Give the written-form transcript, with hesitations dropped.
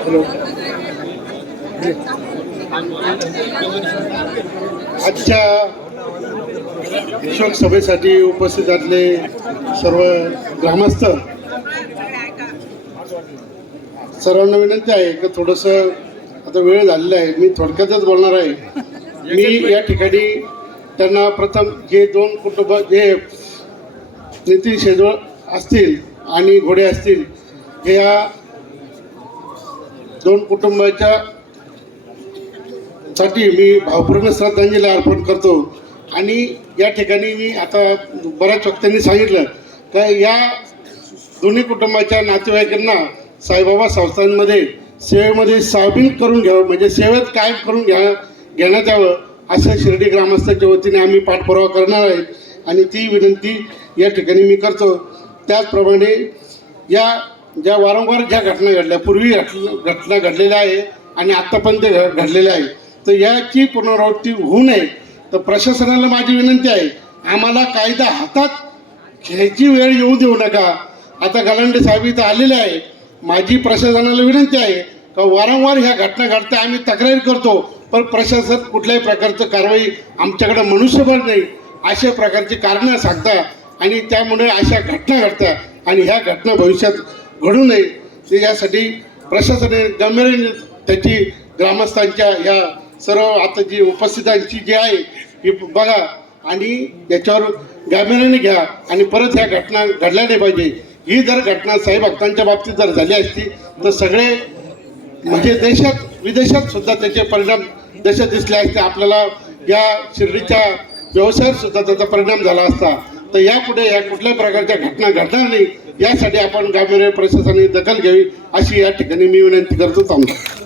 Hello. आजच्या शोक सभेसाठी उपस्थित असले सर्व ग्रामस्थ सर्वांना विनंती आहे की थोडंसं आता वेळ झालेला आहे, मी थोडक्यातच बोलणार आहे. मी या ठिकाणी त्यांना प्रथम हे दोन कुटुंब जे नितीन शेजवळ असतील आणि घोडे असतील, हे या दोन कुटुंबाच्या साठी मी भावपूर्ण श्रद्धांजली अर्पण करतो. आणि या ठिकाणी मी आता बऱ्याच वक्त्यांनी सांगितलं की या दोन्ही कुटुंबाच्या नातेवाईकांना साईबाबा संस्थांमध्ये सेवेमध्ये सामील करून घ्यावं, म्हणजे सेवेत कायम करून घेण्यात यावं असं शिर्डी ग्रामस्थांच्या वतीने आम्ही पाठपुरावा करणार आहे. आणि ती विनंती या ठिकाणी मी करतो. त्याचप्रमाणे या ज्या वारंवार ज्या घटना घडल्या, पूर्वी घटना घडलेल्या आहे आणि आत्ता पण ते घडलेल्या आहे, तर याची पुनरावृत्ती होऊ नये. तर प्रशासनाला माझी विनंती आहे, आम्हाला कायदा हातात घ्यायची वेळ येऊ देऊ नका. आता गलांडे साहेब इथं आलेले आहे. माझी प्रशासनाला विनंती आहे का वारंवार ह्या घटना घडत्या, आम्ही तक्रार करतो पण प्रशासन कुठल्याही प्रकारचं कारवाई आमच्याकडे मनुष्यबळ नाही अशा प्रकारची कारणं सांगता आणि त्यामुळे अशा घटना घडतात आणि ह्या घटना भविष्यात घडू नये. ते यासाठी प्रशासनाने गंभीर त्याची ग्रामस्थांच्या ह्या सर्व आता जी उपस्थितांची जी आहे ही बघा आणि याच्यावर गांभीर्याने घ्या आणि परत ह्या घटना घडल्या नाही पाहिजे. ही जर घटना साई भक्तांच्या बाबतीत जर झाली असती तर सगळे म्हणजे देशात विदेशात सुद्धा त्याचे परिणाम देशात दिसले असते. आपल्याला या शिर्डीच्या व्यवसायात सुद्धा त्याचा परिणाम झाला असता. तर यापुढे या कुठल्याही प्रकारच्या घटना घडणार नाही यासाठी आपण गांभीर्याने प्रशासनाने दखल घ्यावी अशी या ठिकाणी मी विनंती करतो. थांबतो.